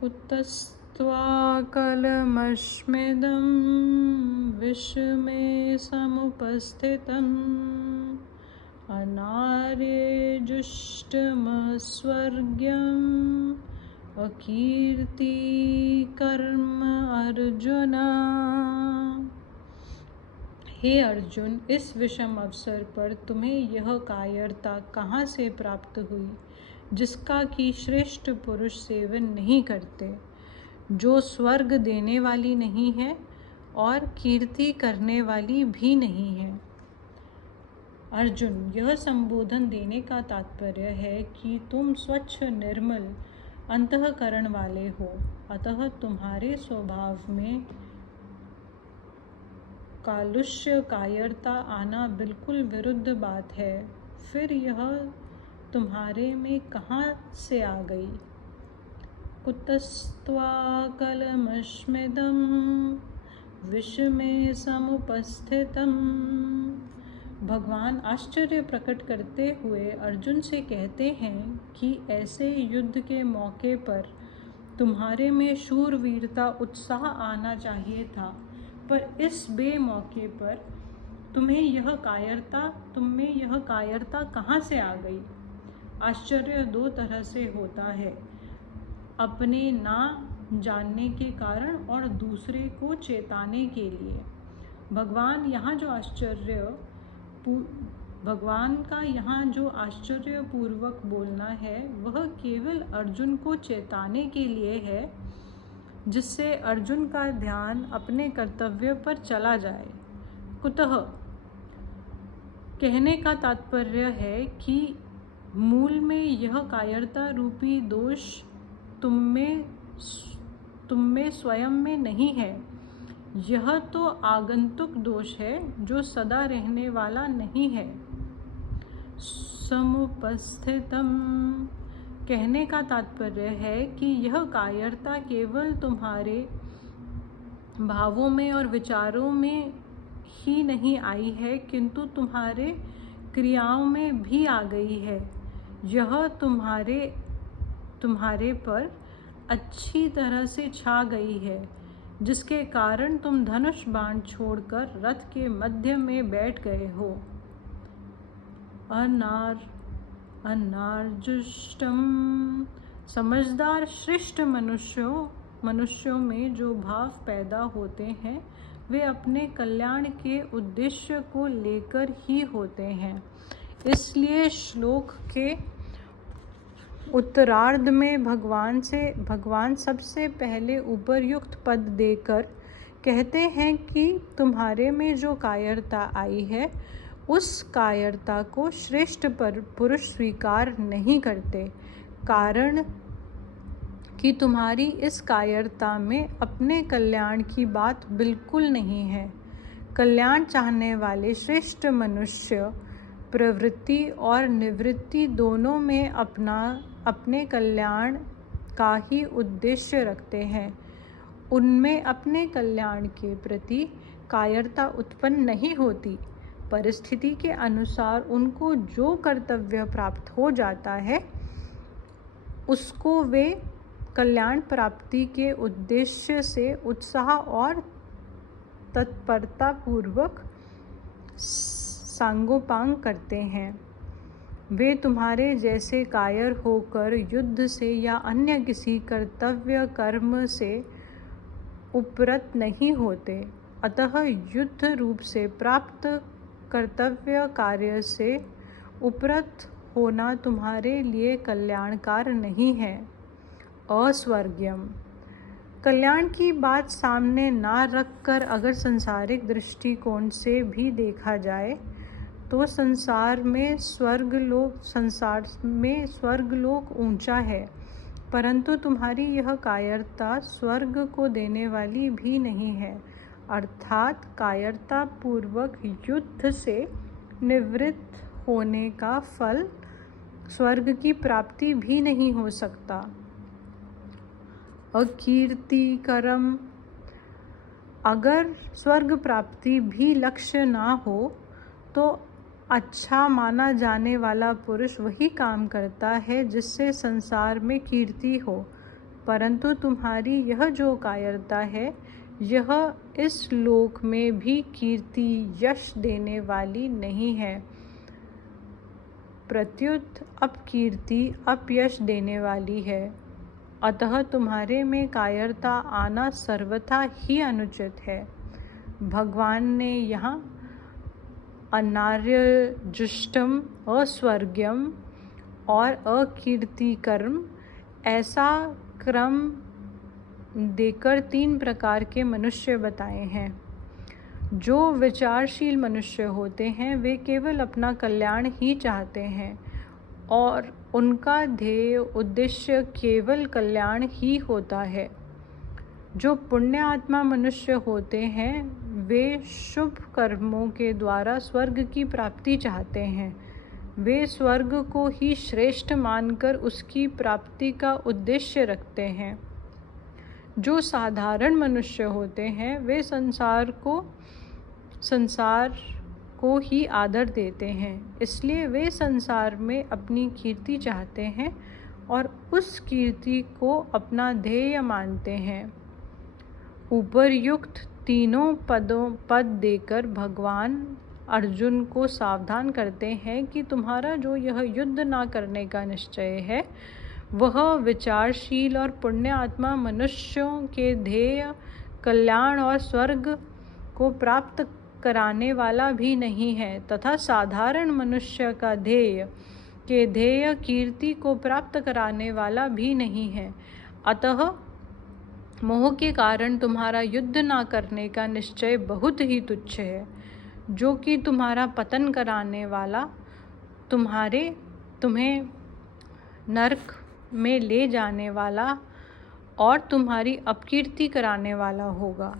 कुतस्त्वाकलमश्मिदं विषमे समुपस्थितम् अनार्यजुष्टमस्वर्ग्यम् अकीर्तिकर्म अर्जुन। हे अर्जुन, इस विषम अवसर पर तुम्हें यह कायरता कहाँ से प्राप्त हुई जिसका कि श्रेष्ठ पुरुष सेवन नहीं करते, जो स्वर्ग देने वाली नहीं है और कीर्ति करने वाली भी नहीं है। अर्जुन, यह संबोधन देने का तात्पर्य है कि तुम स्वच्छ निर्मल अंतःकरण वाले हो, अतः तुम्हारे स्वभाव में कालुष्य कायरता आना बिल्कुल विरुद्ध बात है। फिर यह तुम्हारे में कहाँ से आ गई? कुतस्त्वाकलमश्मिदं विषमे समुपस्थितम्। भगवान आश्चर्य प्रकट करते हुए अर्जुन से कहते हैं कि ऐसे युद्ध के मौके पर तुम्हारे में शूरवीरता उत्साह आना चाहिए था, पर इस बेमौके पर तुम में यह कायरता कहाँ से आ गई? आश्चर्य दो तरह से होता है, अपने ना जानने के कारण और दूसरे को चेताने के लिए। भगवान का यहाँ जो आश्चर्यपूर्वक बोलना है वह केवल अर्जुन को चेताने के लिए है, जिससे अर्जुन का ध्यान अपने कर्तव्य पर चला जाए। कुतः कहने का तात्पर्य है कि मूल में यह कायरता रूपी दोष तुम में स्वयं में नहीं है। यह तो आगंतुक दोष है जो सदा रहने वाला नहीं है। समुपस्थितम कहने का तात्पर्य है कि यह कायरता केवल तुम्हारे भावों में और विचारों में ही नहीं आई है, किंतु तुम्हारे क्रियाओं में भी आ गई है। यह तुम्हारे पर अच्छी तरह से छा गई है, जिसके कारण तुम धनुष बाण छोड़कर रथ के मध्य में बैठ गए हो। अनार्जुष्टम समझदार श्रेष्ठ मनुष्यों में जो भाव पैदा होते हैं वे अपने कल्याण के उद्देश्य को लेकर ही होते हैं। इसलिए श्लोक के उत्तरार्ध में भगवान सबसे पहले उपर्युक्त पद देकर कहते हैं कि तुम्हारे में जो कायरता आई है उस कायरता को श्रेष्ठ पुरुष स्वीकार नहीं करते, कारण कि तुम्हारी इस कायरता में अपने कल्याण की बात बिल्कुल नहीं है। कल्याण चाहने वाले श्रेष्ठ मनुष्य प्रवृत्ति और निवृत्ति दोनों में अपने कल्याण का ही उद्देश्य रखते हैं। उनमें अपने कल्याण के प्रति कायरता उत्पन्न नहीं होती। परिस्थिति के अनुसार उनको जो कर्तव्य प्राप्त हो जाता है उसको वे कल्याण प्राप्ति के उद्देश्य से उत्साह और तत्परता पूर्वक सांगोपांग करते हैं। वे तुम्हारे जैसे कायर होकर युद्ध से या अन्य किसी कर्तव्य कर्म से उपरत नहीं होते। अतः युद्ध रूप से प्राप्त कर्तव्य कार्य से उपरत होना तुम्हारे लिए कल्याणकार नहीं है। अस्वर्ग्यम कल्याण की बात सामने ना रखकर अगर संसारिक दृष्टिकोण से भी देखा जाए तो संसार में स्वर्गलोक ऊंचा है, परंतु तुम्हारी यह कायरता स्वर्ग को देने वाली भी नहीं है। अर्थात कायरता पूर्वक युद्ध से निवृत्त होने का फल स्वर्ग की प्राप्ति भी नहीं हो सकता। अकीर्तिकरम अगर स्वर्ग प्राप्ति भी लक्ष्य ना हो तो अच्छा माना जाने वाला पुरुष वही काम करता है जिससे संसार में कीर्ति हो, परंतु तुम्हारी यह जो कायरता है यह इस लोक में भी कीर्ति यश देने वाली नहीं है, प्रत्युत अपकीर्ति अपयश देने वाली है। अतः तुम्हारे में कायरता आना सर्वथा ही अनुचित है। भगवान ने यहाँ अनार्यजुष्टम, अस्वर्ग्यम और अकीर्तिकर्म ऐसा क्रम देकर 3 प्रकार के मनुष्य बताए हैं। जो विचारशील मनुष्य होते हैं वे केवल अपना कल्याण ही चाहते हैं और उनका ध्येय उद्देश्य केवल कल्याण ही होता है। जो पुण्य आत्मा मनुष्य होते हैं वे शुभ कर्मों के द्वारा स्वर्ग की प्राप्ति चाहते हैं। वे स्वर्ग को ही श्रेष्ठ मानकर उसकी प्राप्ति का उद्देश्य रखते हैं। जो साधारण मनुष्य होते हैं वे संसार को ही आदर देते हैं, इसलिए वे संसार में अपनी कीर्ति चाहते हैं और उस कीर्ति को अपना ध्येय मानते हैं। उपर्युक्त तीनों पद देकर भगवान अर्जुन को सावधान करते हैं कि तुम्हारा जो यह युद्ध ना करने का निश्चय है वह विचारशील और पुण्य आत्मा मनुष्यों के ध्येय कल्याण और स्वर्ग को प्राप्त कराने वाला भी नहीं है तथा साधारण मनुष्य का ध्येय कीर्ति को प्राप्त कराने वाला भी नहीं है। अतः मोह के कारण तुम्हारा युद्ध ना करने का निश्चय बहुत ही तुच्छ है, जो कि तुम्हारा पतन कराने वाला, तुम्हें नरक में ले जाने वाला और तुम्हारी अपकीर्ति कराने वाला होगा।